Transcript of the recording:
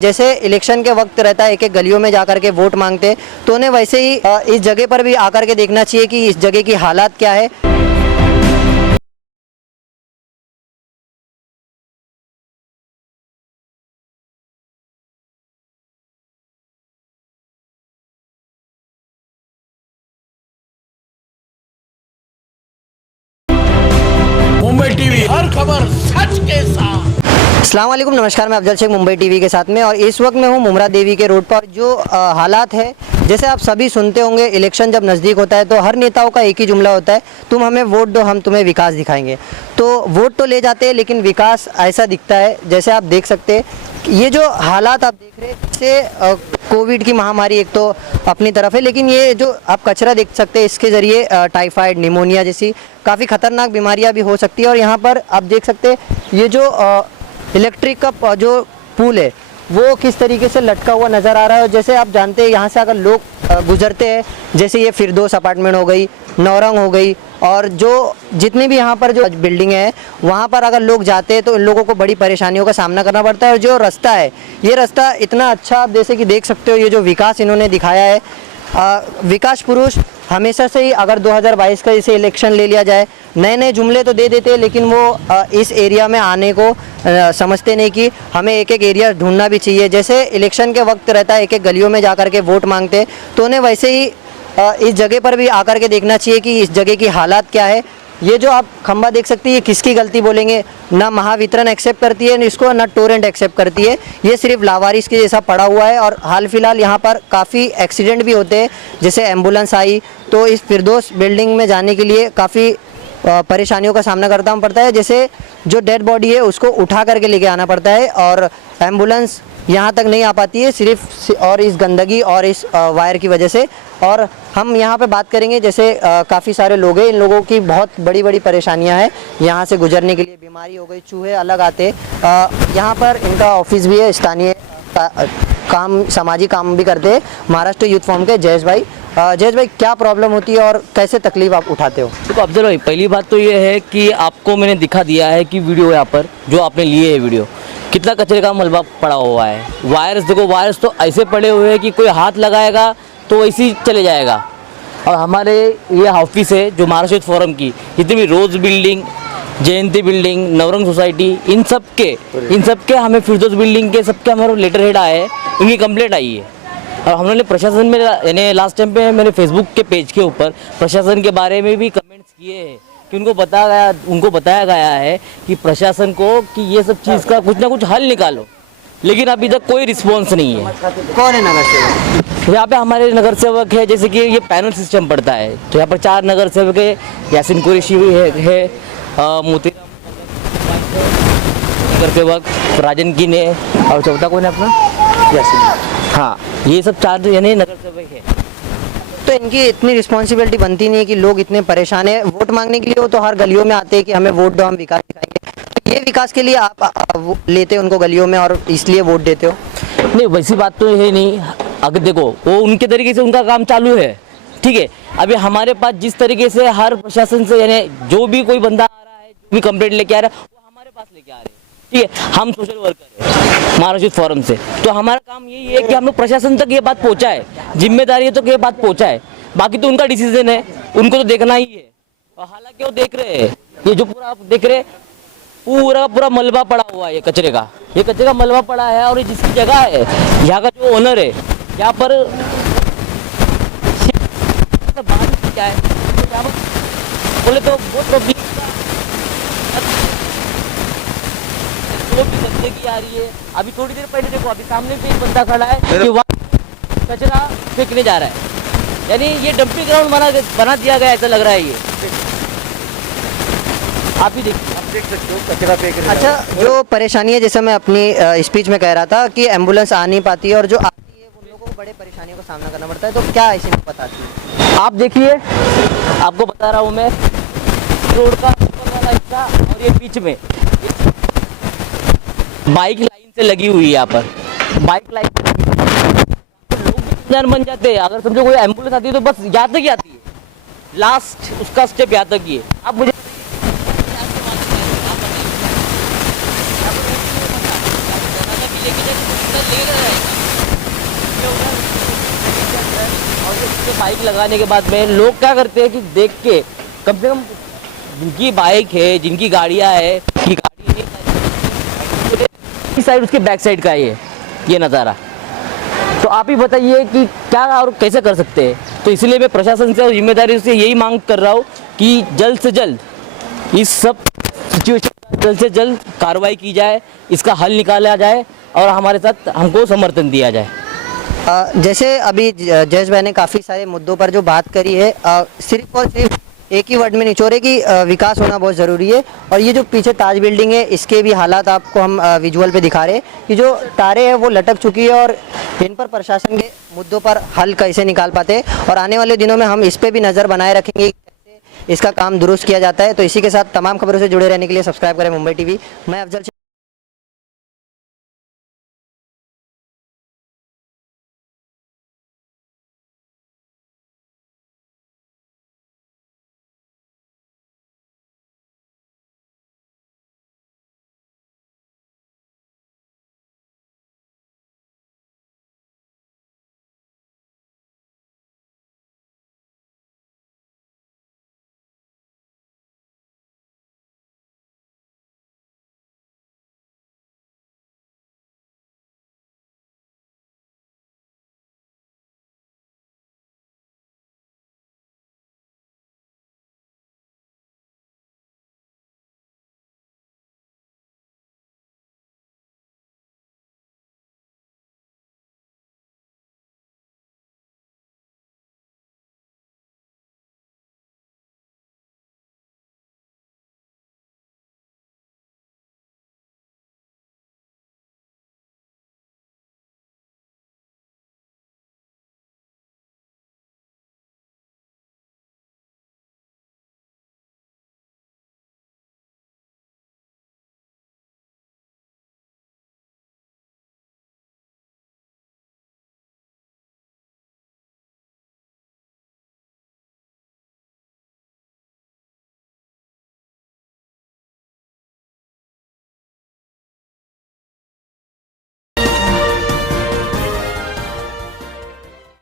जैसे इलेक्शन के वक्त रहता है एक एक गलियों में जाकर के वोट मांगते, तो उन्हें वैसे ही इस जगह पर भी आकर के देखना चाहिए कि इस जगह की हालात क्या है। मुंबई टीवी हर खबर सच के साथ। अस्सलाम वालेकुम, नमस्कार। मैं अफजल शेख मुंबई टीवी के साथ में, और इस वक्त मैं हूँ मुमरा देवी के रोड पर। जो हालात है, जैसे आप सभी सुनते होंगे, इलेक्शन जब नज़दीक होता है तो हर नेताओं का एक ही जुमला होता है, तुम हमें वोट दो, हम तुम्हें विकास दिखाएंगे। तो वोट तो ले जाते हैं, लेकिन विकास ऐसा दिखता है, जैसे आप देख सकते हैं ये जो हालात आप देख रहे हैं, इससे कोविड की महामारी एक तो अपनी तरफ है, लेकिन ये जो आप कचरा देख सकते हैं, इसके ज़रिए टाइफाइड, निमोनिया जैसी काफ़ी ख़तरनाक बीमारियां भी हो सकती है। और यहाँ पर आप देख सकते हैं ये जो इलेक्ट्रिक का जो पुल है वो किस तरीके से लटका हुआ नज़र आ रहा है। और जैसे आप जानते हैं यहाँ से अगर लोग गुजरते हैं, जैसे ये फिरदौस अपार्टमेंट हो गई, नौरंग हो गई, और जो जितनी भी यहाँ पर जो बिल्डिंग है वहाँ पर अगर लोग जाते हैं तो इन लोगों को बड़ी परेशानियों का सामना करना पड़ता है। और जो रास्ता है, ये रास्ता इतना अच्छा, आप जैसे कि देख सकते हो, ये जो विकास इन्होंने दिखाया है, विकास पुरुष हमेशा से ही, अगर 2022 का इसे इलेक्शन ले लिया जाए, नए नए जुमले तो दे देते हैं, लेकिन वो इस एरिया में आने को समझते नहीं कि हमें एक एक एरिया ढूंढना भी चाहिए। जैसे इलेक्शन के वक्त रहता है एक एक गलियों में जाकर के वोट मांगते, तो उन्हें वैसे ही इस जगह पर भी आकर के देखना चाहिए कि इस जगह की हालात क्या है। ये जो आप खंबा देख सकती है, किसकी गलती बोलेंगे? ना महावितरण एक्सेप्ट करती है इसको, ना टोरेंट एक्सेप्ट करती है। ये सिर्फ लावारिस के जैसा पड़ा हुआ है। और हाल फिलहाल यहाँ पर काफ़ी एक्सीडेंट भी होते हैं, जैसे एम्बुलेंस आई तो इस फिरदौस बिल्डिंग में जाने के लिए काफ़ी परेशानियों का सामना करना पड़ता है। जैसे जो डेड बॉडी है उसको उठा करके लेके आना पड़ता है, और एम्बुलेंस यहाँ तक नहीं आ पाती है, सिर्फ और इस गंदगी और इस वायर की वजह से। और हम यहाँ पे बात करेंगे, जैसे काफ़ी सारे लोग हैं, इन लोगों की बहुत बड़ी बड़ी परेशानियाँ हैं यहाँ से गुजरने के लिए। बीमारी हो गई, चूहे अलग आते, यहाँ पर इनका ऑफिस भी है, स्थानीय काम, सामाजिक काम भी करते हैं, महाराष्ट्र यूथ फोरम के जयेश भाई। जयेश भाई, क्या प्रॉब्लम होती है और कैसे तकलीफ आप उठाते हो? देखो अफजल भाई, पहली बात तो ये है कि आपको मैंने दिखा दिया है कि वीडियो यहाँ पर जो आपने लिए है वीडियो, कितना कचरे का मलबा पड़ा हुआ है। वायरस देखो, वायरस तो ऐसे पड़े हुए हैं कि कोई हाथ लगाएगा तो वैसे ही चले जाएगा। और हमारे ये ऑफिस है जो महाराष्ट्र यूथ फोरम की, जितनी भी रोज बिल्डिंग, जयंती बिल्डिंग, नवरंग सोसाइटी, इन सब के हमें फिरदौस बिल्डिंग के सबके हमारे लेटर हेड आए हैं, इनकी कंप्लेंट आई है। और हमने प्रशासन में, यानी लास्ट टाइम पे मैंने फेसबुक के पेज के ऊपर प्रशासन के बारे में भी कमेंट्स किए हैं कि उनको बताया गया है कि प्रशासन को कि ये सब चीज़ का कुछ ना कुछ हल निकालो, लेकिन अभी तक कोई रिस्पॉन्स नहीं है। कौन है नगर सेवक? यहाँ पे हमारे नगर सेवक है, जैसे कि ये पैनल सिस्टम पड़ता है, तो यहाँ पर 4 नगर सेवक है। यासीन कुरैशी भी है, मोतीराम नगर सेवक, राजन की ने, और चौथा कौन है अपना? यासीन। हाँ, ये सब 4 यानी नगर सेवक है। तो इनकी इतनी रिस्पॉन्सिबिलिटी बनती नहीं है कि लोग इतने परेशान है वोट मांगने के लिए, वो तो हर गलियों में आते हैं कि हमें वोट दो, हम विकास दिखाएंगे। तो ये विकास के लिए आप लेते हो उनको गलियों में और इसलिए वोट देते हो? नहीं, वैसी बात तो है नहीं। अगर देखो, वो उनके तरीके से उनका काम चालू है, ठीक है। अभी हमारे पास जिस तरीके से हर प्रशासन से, यानी जो भी कोई बंदा आ रहा है, जो भी कंप्लेंट लेके आ रहा है, वो हमारे पास लेके आ रहे हैं, ठीक है। हम सोशल वर्कर हैं महाराष्ट्र यूथ फोरम से, तो हमारा काम यही है कि हम लोग प्रशासन तक ये बात पहुंचाए, जिम्मेदारी है तो ये बात पहुंचाए। बाकी तो उनका डिसीजन है, उनको तो देखना ही है। और हालांकि वो देख रहे हैं, ये जो पूरा आप देख रहे, पूरा मलबा पड़ा हुआ है, ये कचरे का मलबा पड़ा है। और ये जिसकी जगह है, यहाँ का जो ओनर है, यहाँ पर क्या है, बोले तो बहुत प्रॉब्लम, गंदगी आ रही है। अभी थोड़ी देर पहले देखो, अभी सामने पे एक बंदा खड़ा है कि वहाँ कचरा फेंकने जा रहा है, यानी ये डंपिंग ग्राउंड बना दिया गया, ऐसा लग रहा है ये। आप ही देखिए, आप देख सकते हो कचरा फेंक रहे हैं। अच्छा, जो परेशानी है, जैसे मैं अपनी स्पीच में कह रहा था कि एम्बुलेंस आ नहीं पाती है, और जो आती है उन लोगों को बड़े परेशानियों का सामना करना पड़ता है, तो क्या ऐसी में बताती है? आप देखिए, आपको बता रहा हूँ मैं, रोड का ऊपर वाला हिस्सा और ये बीच में बाइक लाइन से लगी हुई है। यहाँ पर बाइक लाइन से लगी हुई है, तो लोग भी जान बन जाते हैं। अगर समझो कोई एम्बुलेंस आती है तो बस यहाँ तक ही आती है, लास्ट उसका स्टेप यहाँ तक ही है। अब मुझे लेके बाइक लगाने के बाद में लोग क्या करते हैं कि देख के कम से कम जिनकी बाइक है, जिनकी गाड़ियाँ है, की गाड़ी नहीं, इस साइड उसके बैक साइड का ये नज़ारा। तो आप ही बताइए कि क्या और कैसे कर सकते हैं। तो इसलिए मैं प्रशासन से और जिम्मेदारी से यही मांग कर रहा हूँ कि जल्द से जल्द इस सब सिचुएशन का जल्द से जल्द कार्रवाई की जाए, इसका हल निकाला जाए और हमारे साथ हमको समर्थन दिया जाए। जैसे अभी जयेश भाई ने काफ़ी सारे मुद्दों पर जो बात करी है, सिर्फ और सिर्फ एक ही वर्ड में निचोड़े कि विकास होना बहुत ज़रूरी है। और ये जो पीछे ताज बिल्डिंग है, इसके भी हालात आपको हम विजुअल पे दिखा रहे हैं कि जो तारें हैं वो लटक चुकी है और इन पर प्रशासन के मुद्दों पर हल कैसे निकाल पाते हैं। और आने वाले दिनों में हम इस पर भी नज़र बनाए रखेंगे कि कैसे इसका काम दुरुस्त किया जाता है। तो इसी के साथ तमाम खबरों से जुड़े रहने के लिए सब्सक्राइब करें मुंबई टीवी। मैं अफजल